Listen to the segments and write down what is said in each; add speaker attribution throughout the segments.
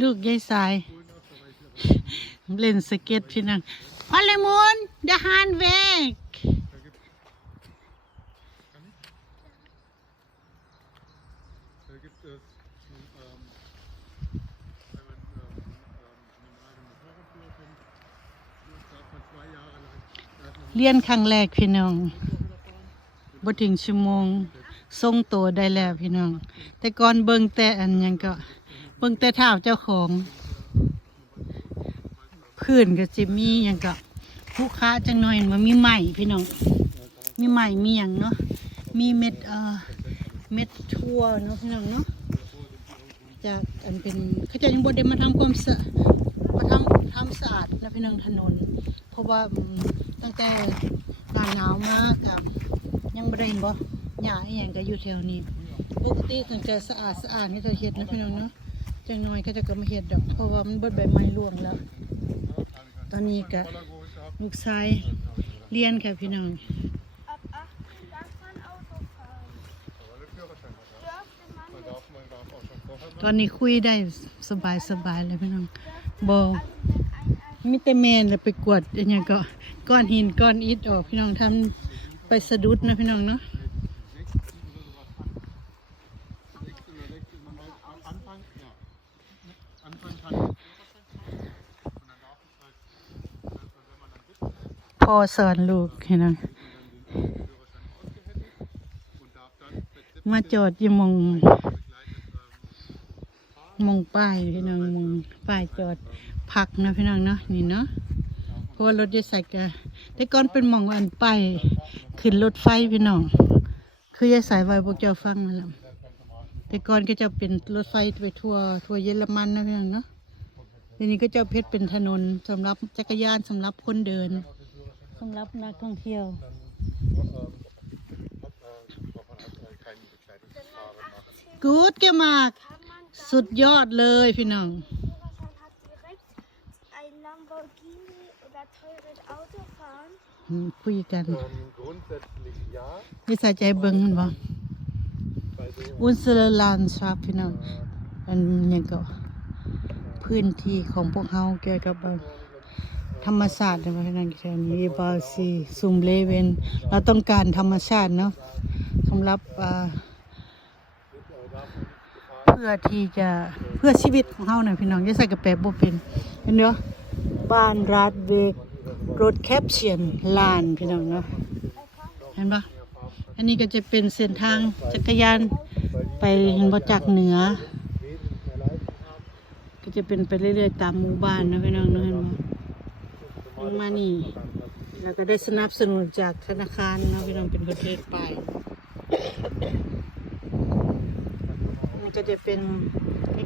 Speaker 1: ลูกยายสาย เล่นสเก็ตพี่น้องฮอลลีมูนเดอะฮานเวกเรียนครั้งแรกพี่น้องบ่ถึงชั่วโมงทรงตัวได้แล้วพี่น้อง แต่ก่อนเบิ่งแต่อันยังก็ เบิ่งแต่เท้าเจ้าของพื้นก็สิมีหยังก็ผู้ค้าจังหน่อยว่ามีไม้พี่น้องมีไม้มีหยังเนาะมีเม็ดเอ่อเม็ดทั่วเนาะพี่น้องเนาะจากอันเป็นเขาจะยังบ่ได้มาทำความสะมาทำทำสะอาดนะพี่น้องถนน เพราะว่าตั้งแต่หน้าหนาวมากกับยังบ่ได้เห็นบ่หญ้าอีหยังก็อยู่แถวนี้ปกติตั้งแต่สะอาดสะอาดนี่จะเฮ็ดนะพี่น้องเนาะ จังน้อยก็จะก็มาเฮ็ดดอก เพราะว่ามันเบิดใบไม้ร่วงแล้ว ตอนนี้ก็ลูกชายเรียนค่ะพี่น้องตอนนี้คุยได้สบายสบายเลยพี่น้องบ่
Speaker 2: also wenn ein, ein
Speaker 1: มีแต่แมนแล้วไปกวดอันหยังก็ก้อนหินก้อนอิฐออกพี่น้องทำไปสะดุดนะพี่น้องเนาะ พ่อสอนลูกพี่น้องมาจอดยู่มงมงป้ายพี่น้องมงป้ายจอดพักนะพี่น้องเนาะนี่เนาะเพราะว่ารถจะใส่กะแต่ก่อนเป็นมองอันป้ายขึ้นรถไฟพี่น้องคือยายสายไว้พวกเจ้าฟังนั่นแหละแต่ก่อนก็จะเป็นรถไฟไปทั่วทั่วเยอรมันนะพี่น้องเนาะทีนี้ก็จะเพชรเป็นถนนสำหรับจักรยานสำหรับคนเดิน สำหรับนักท่องเที่ยว
Speaker 3: hat, äh, ich glaube, man hat äh, keinen Begleitungsfahrer machen.
Speaker 1: Gut gemacht
Speaker 2: kann man dann
Speaker 1: สุดยอดเลยพี่น้อง
Speaker 2: Führerschein hat direkt ein Lamborghini oder teures Auto fahren?
Speaker 1: อืมคุยกัน
Speaker 3: Ähm, grundsätzlich ja.
Speaker 1: นี่ใส่ใจเบิ้งมันบ่
Speaker 3: Bei so
Speaker 1: อุนเซอร์ลานชาพี่น้องอันหยังก็พื้นที่ของพวกเฮาเกี่ยวกับเอ่อ ธรรมชาตินะพี่น้องแค่นี้บาซีซุมเลเวนเราต้องการธรรมชาติเนาะสำหรับเพื่อที่จะเพื่อชีวิตของเฮาหน่ะพี่น้องอย่าใส่กระแปะบ่เป็นเห็นเด้อบ้านรัดเวกรถแคปเชียนลานพี่น้องเนาะเห็นปะอันนี้ก็จะเป็นเส้นทางจักรยานไปเห็นบ่จากเหนือ ก็จะเป็นไปเรื่อยๆตามหมู่บ้านนะพี่น้องเนาะเห็นบ่ลง มานี่แล้วก็ได้สนับสนุนจากธนาคารเนาะพี่น้องเป็นประเทศไปนี่ก็จะเป็น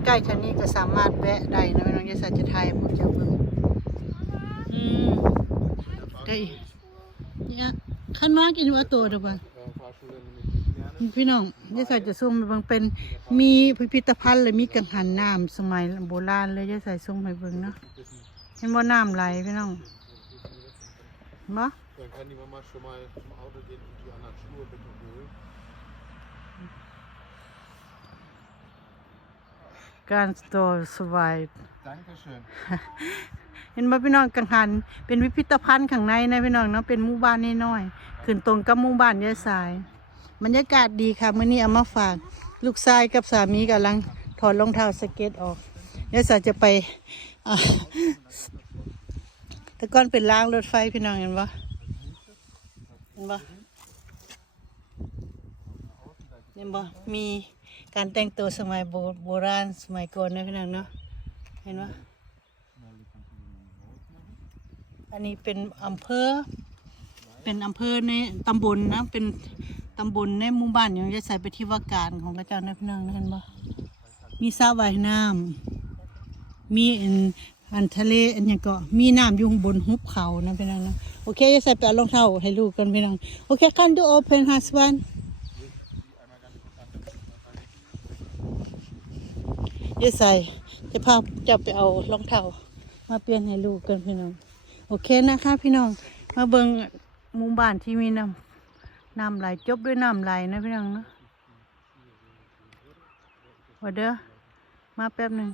Speaker 1: ใกล้ๆชั้นนี้ก็สามารถแวะได้นะพี่น้องยาสาจะถ่ายห้พวกเจ้าเบิ่งอืมได้เนี่ยขันมากินว่าตัวเด้อบ่าพี่น้องยายสายจะส่งไปบิ่งเป็นมีพิพิธภัณฑ์เลยมีกังหันน้ำสมัยโบราณเลยยายสายส่งไปเบิ่งเนาะเห็นว่าน้ำไหลพี่น้อง เนาะ
Speaker 3: Dann kann die Mama schon mal zum Auto gehen und die anderen Schuhe bitte holen.
Speaker 1: การสโตร์สวาย
Speaker 3: Dankeschön.
Speaker 1: เห็นว่าพี่น้องกังหัน เป็นพิพิธภัณฑ์ข้างในนะพี่น้องเนาะเป็นหมู่บ้านน้อยๆขึ้นตรงกับหมู่บ้านยายสาย บรรยากาศดีค่ะมื้อนี้เอามาฝาก ลูกชายกับสามีกำลังถอดรองเท้าสเก็ตออกยายสายจะไปอ่า แต่ก่อนเป็นรางรถไฟพี่น้องเห็นปะเห็นปะเห็นปะมีการแต่งตัวสมัยโบราณสมัยก่อนนะพี่น้องเนาะเห็นปะอันนี้เป็นอำเภอ เป็นอำเภอในตำบลนะ เป็นตำบลในหมู่บ้านอย่างจะใส่ไปที่ว่าการของพระเจ้านะพี่น้องนะเห็นปะมีสระว่ายน้ำมี อันทะเลอันหยังก็มีน้ำอยู่งบนหุบเขานะพี่น้องนะโอเคจะใส่ไปเอารองเท้าให้ลูกกันพี่น้องโอเคกันดูโอเพนฮัสบันยายใส่จะพาจะไปเอารองเท้ามาเปลี่ยนให้ลูกกันพี่น้องโอเคนะคะพี่น้องมาเบิงมู่บ้านที่มีน้ำน้ำไหลจบด้วยน้ำไหลนะพี่น้องนะว่าเด้อมาแป๊บหนึ่ง